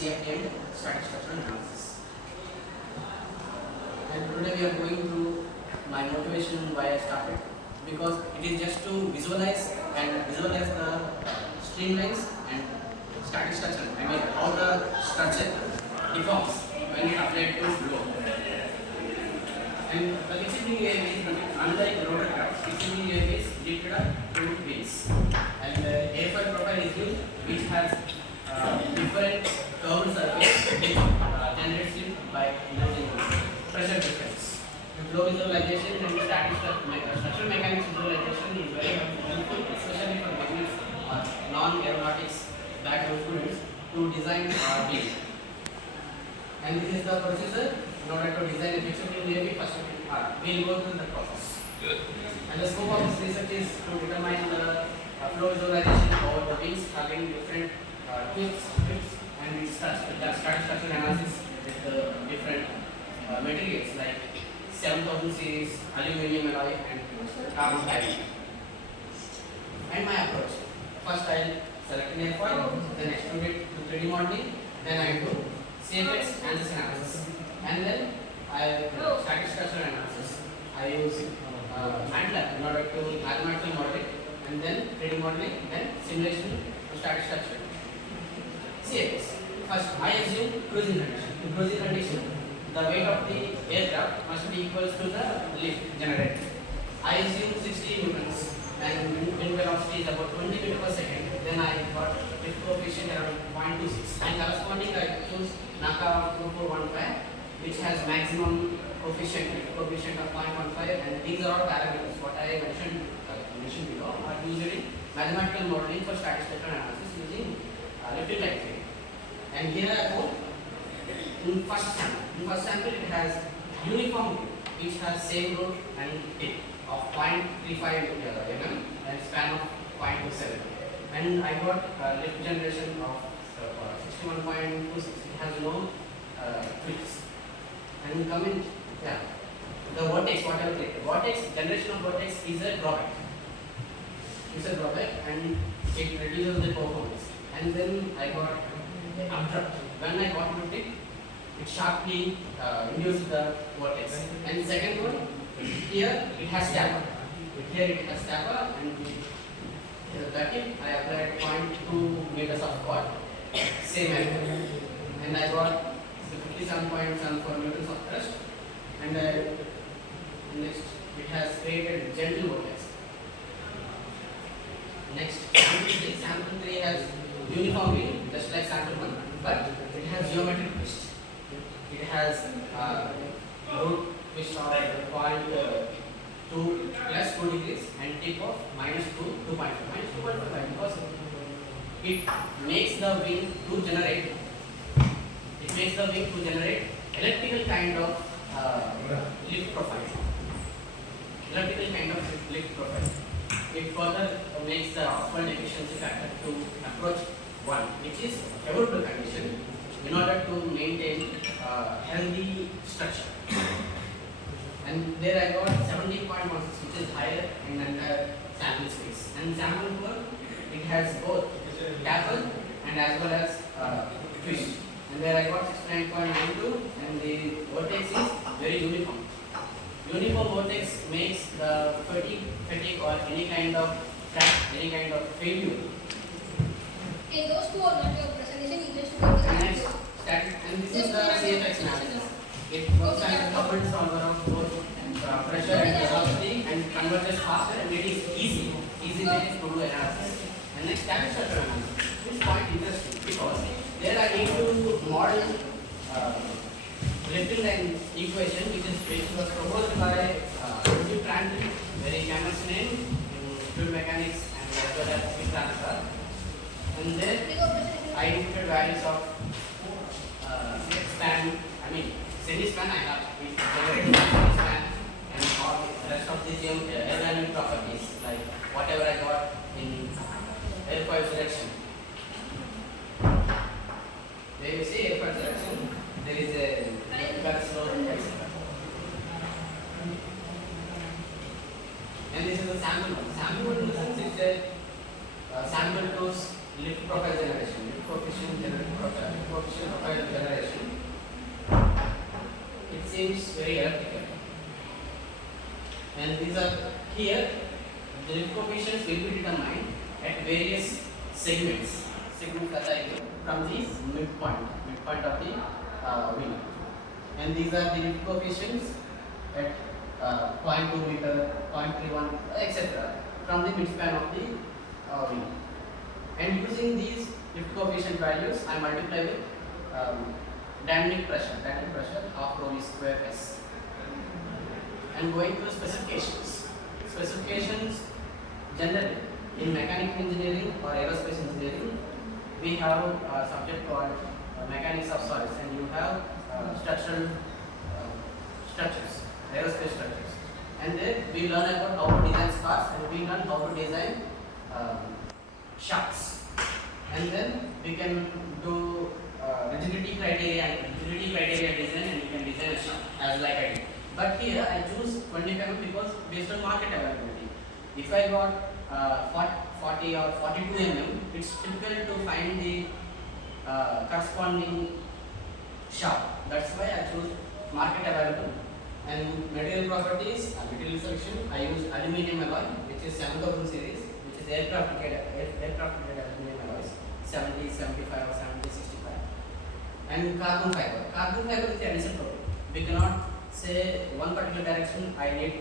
CFD and static structural analysis. And today we are going through my motivation why I started, because it is just to visualize the streamlines and static structure. I mean how the structure deforms when it applied to flow. And the fixing UAV is unlike rotorcraft, fixing UAV is lifted up to wings. And the airfoil profile is used, which has different curved surface which generates lift by using pressure difference. Flow visualization and static structural mechanics visualization is very helpful, especially for beginners or non-aeronautics background students to design wing. And this is the procedure in order to design a fixed wing UAV. First we will go through the process. And the scope of this research is to determine the flow visualization over the wings having different twists, and it starts with the static structural analysis with the different materials like 7000 series, aluminum alloy, and carbon fiber. And my approach: first I'll select an airfoil, then extrude it to 3D modeling, then I do CFX and this analysis, and then I static structural analysis. I use MATLAB in order to mathematical model it, and then 3D modeling, then simulation to static structure. CFX. First, I assume cruising condition. In cruising condition, the weight of the aircraft must be equal to the lift generated. I assume 60 newtons and wind velocity is about 20 meters per second. Then I got lift coefficient around 0.26. And corresponding, I choose NACA 4415, which has maximum coefficient of 0.15. And these are all parameters. What I mentioned below are used in mathematical modeling for statistical analysis using lifting like theory. And here I put in first sample. In first sample it has uniform width, which has same root and tip of 0.35 mm and span of 0.27. And I got lift generation of 61.26. It has no twists. And come in, the vortex, whatever vortex, generation of vortex is a drawback. It's a drawback and it reduces the performance. And then I got abrupt. When I got into it sharply induced the vortex. And second one, here it has taper. Here it has taper, and that it I applied 0.2 meters of quad, same angle. And I got 57.74 newtons of thrust. And next, it has created gentle vortex. Next, sample 3 has uniform wing, just like sample 1, but it has geometric twist. It has root twist of 0.2 plus 2 degrees and tip of -2, 2.5. -2.5 because it makes the wing to generate. It makes the wing to generate elliptical kind of lift profile. Elliptical kind of lift profile. It further makes the Oxford efficiency factor to approach 1, which is favorable condition in order to maintain healthy structure. And there I got 70.16, which is higher in entire sample space. And sample 4, it has both taper and as well as twist. And there I got 69.92, and the vortex is very uniform. Uniform vortex makes the fatigue or any kind of crack, any kind of failure. Okay, those two are not your presentation, you just want to Next, static, and this is the CFX analysis. It works as a coupled solver of both pressure and velocity and converges faster, and it is easy way to do analysis. And next, static structural analysis. This is quite interesting because there I need to model lifting line equation, which was proposed by Franklin, very famous name in fluid mechanics and as well as heat transfer. And then I inputted values of span, semi-span. I have generated semi-span and all the rest of the aerodynamic properties, like whatever I got in airfoil selection. When you see airfoil selection, there is a slow, etc. And this is a sample one. Sample one in the sense it's a sample to lift profile generation, lift coefficient profile generation. It seems very elliptical. And these are here, the lift coefficients will be determined at various segments that I give from the midpoint of the wing. And these are the lift coefficients at 0.2 meter, 0.31, etc. from the midspan of the wing. And using these lift coefficient values, I multiply with dynamic pressure, half rho v square s. And going to the specifications. Specifications generally in mechanical engineering or aerospace engineering, we have a subject called mechanics of solids, and you have structural structures, aerospace structures. And then we learn about how to design spars, and we learn how to design shafts. And then we can do rigidity criteria design, and you can design a shaft as like I did. But here I choose 25 because based on market availability. If I got 40 or 42 mm, it's difficult to find the corresponding shaft. That's why I choose market available. And material properties, material selection, I use aluminum alloy, which is 7000 series, which is aircraft grade aluminum alloys, 70, 75 or 70, 65. And carbon fiber. Carbon fiber is anisotropic. We cannot say one particular direction I need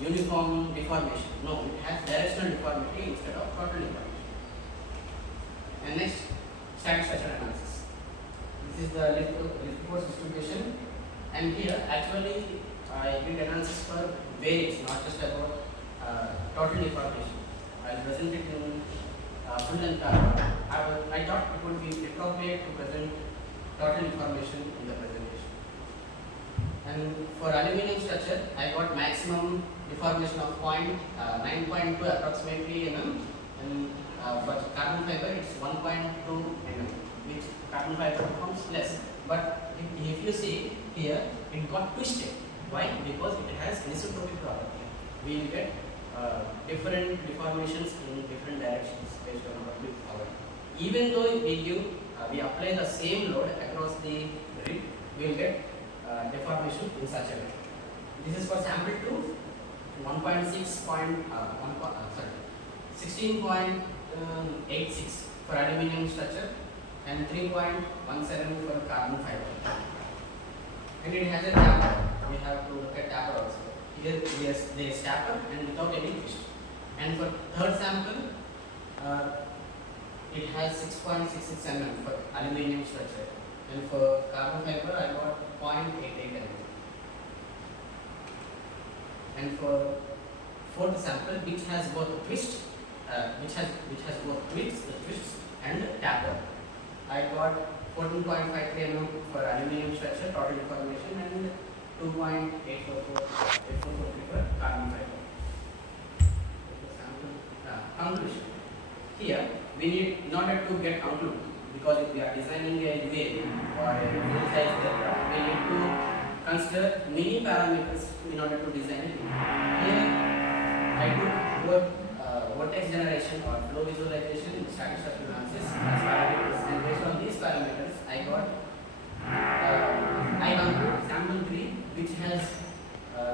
uniform deformation. No, it has directional deformity instead of total deformation. And next, static structure analysis. This is the lift force distribution. And here, actually, I did analysis for variance, not just about total deformation. I'll present it in full length. I thought it would be appropriate to present total deformation in the presentation. And for aluminum structure, I got maximum deformation of 9.2 approximately mm, and for carbon fiber it's 1.2 mm, which carbon fiber becomes less. But if you see here, it got twisted. Why? Because it has anisotropic property. We will get different deformations in different directions based on what we cover. Even though we apply the same load across the rig, we will get deformation in such a way. This is for sample 2, 16.86 for aluminum structure and 3.17 for carbon fiber. And it has a tapper. We have to look at tapper also. Here there is tapper and without any twist. And for third sample, it has 6.66 mm for aluminum structure. And for carbon fiber, I got 0.88 mm. And for fourth sample, which has both twist, which has both twists and tapper, I got 14.53 mm for aluminum structure, total deformation, and 2.844 for carbon fiber. Conclusion. Here, we need, in order to get conclude, because if we are designing a UAV or a full size aircraft, we need to consider many parameters in order to design it. Here, I took both vortex generation or flow visualization, static structure analysis as parameters, and based on these parameters, I conclude sample 3, which has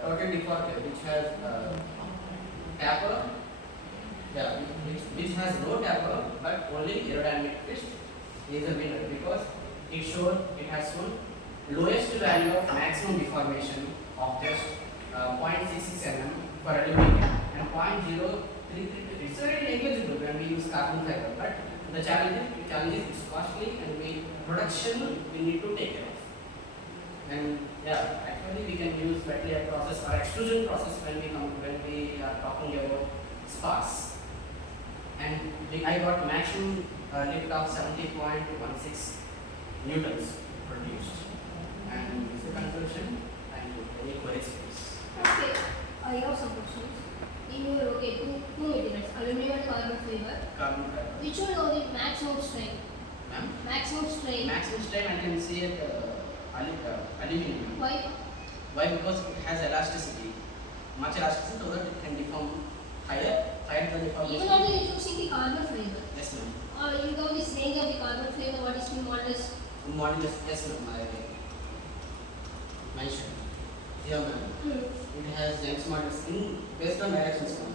total deformation, which has tapper, which has no tapper but only aerodynamic twist, is a winner because it has shown lowest value of maximum deformation of just 0.66 mm for aluminum and 0.033. It's very negligible when we use carbon fiber, but the challenge is it's costly and production we need to take care of. And actually we can use wet layer process or extrusion process when we are talking about spars. And I got maximum lift of 70.16 newtons produced. And this is the conclusion. Thank you. Any queries, please? Okay, I have some questions. In your two materials, aluminum and carbon fiber, which one are the maximum strain? Ma'am? Maximum strain. Maximum strain I can see at aluminum. Why? Why? Because it has elasticity, much elasticity, so that it can deform higher than deformation. Even only using the carbon fiber. Yes, ma'am. You know this range of the carbon fiber, what is the modulus? Modulus, yes ma'am, I mentioned. Here ma'am, it has Young's modulus in based on directions ma'am.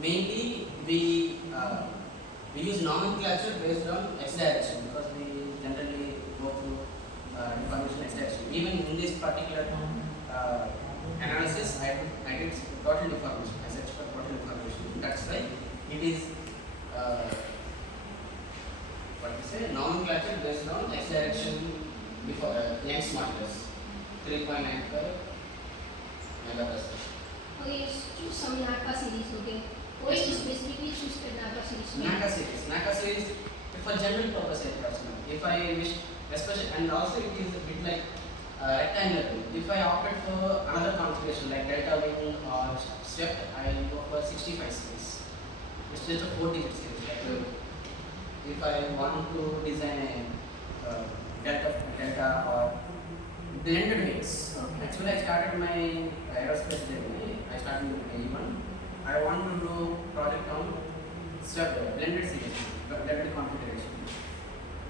Mainly we use nomenclature based on x direction because we generally go through information x direction. Even in this particular analysis, I did total information, I searched for total information. That's why it is what we say nomenclature based on x direction before Young's modulus 3.95 megapascal. Okay, let's choose some NACA series, okay? Why Yes, you ma'am. specifically choose the NACA series? NACA series for general purpose aircraft. If I wish, especially, and also it is a bit like rectangular. If I opted for another configuration like delta wing or swept, I go for 65 series. It's just a 4-digit series. Right? If I want to design a delta or blended wings. Okay. Actually, I started my aerospace journey. I started with A1. I want to do project on swept blended series, blended configuration.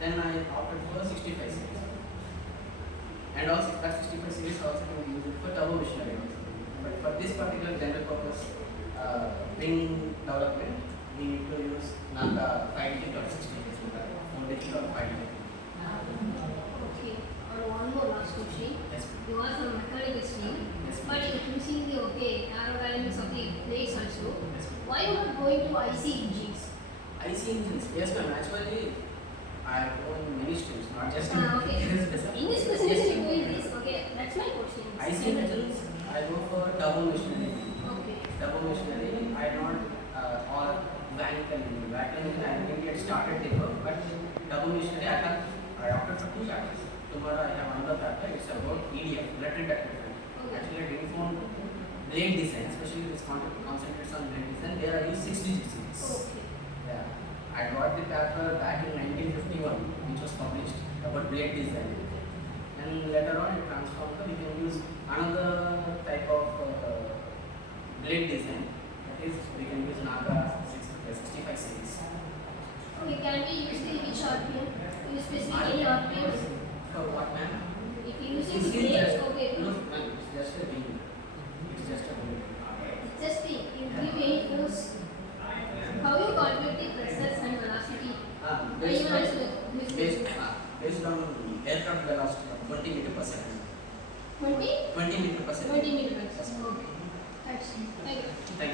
Then I opted for 65 series. And also that 65 series also can be used for turbo machinery also. But for this particular general purpose wing development, we need to use NACA 5-digit or 6-digit, 4-digit or 5-digit. Okay. And one more last question. Yes. You are from mechanical stream, Yes. but you're using the aerodynamics of the plates also. Yes. Why you are not going to IC engines? IC engines, yes ma'am. Actually, I have owned many streams, not just Okay. aerospace. In this presentation, you doing this. Okay, that's my question. IC engines, I go for turbo machinery. Okay. Turbo machinery, I not or mechanical engine. Mechanical engine, I didn't get started there, but turbo machinery, I opted for 2 chapters. Tomorrow I have another chapter. It's about EDF, electric equipment. Okay. Actually, I didn't phone blade design, especially this concentrates on blade design. There I use 6-digit series. Okay. Yeah, I got the paper back in 1951, which was published about blade design. And later on, it transformed. We can use another type of blade design. That is, we can use NACA 65 series. Okay, can we use the which RPM? You specific any RPMs? For what, ma'am? If you using It's blades, just, okay. no, ma'am, it's just a wing. It's just a wing. It's just the you give any force. How you calculate the pressures and velocity? Based Are you on, also based on aircraft velocity of 20 meter per second. 20? 20 meter per second. 20 meters. Okay. That's thank you. Thank you.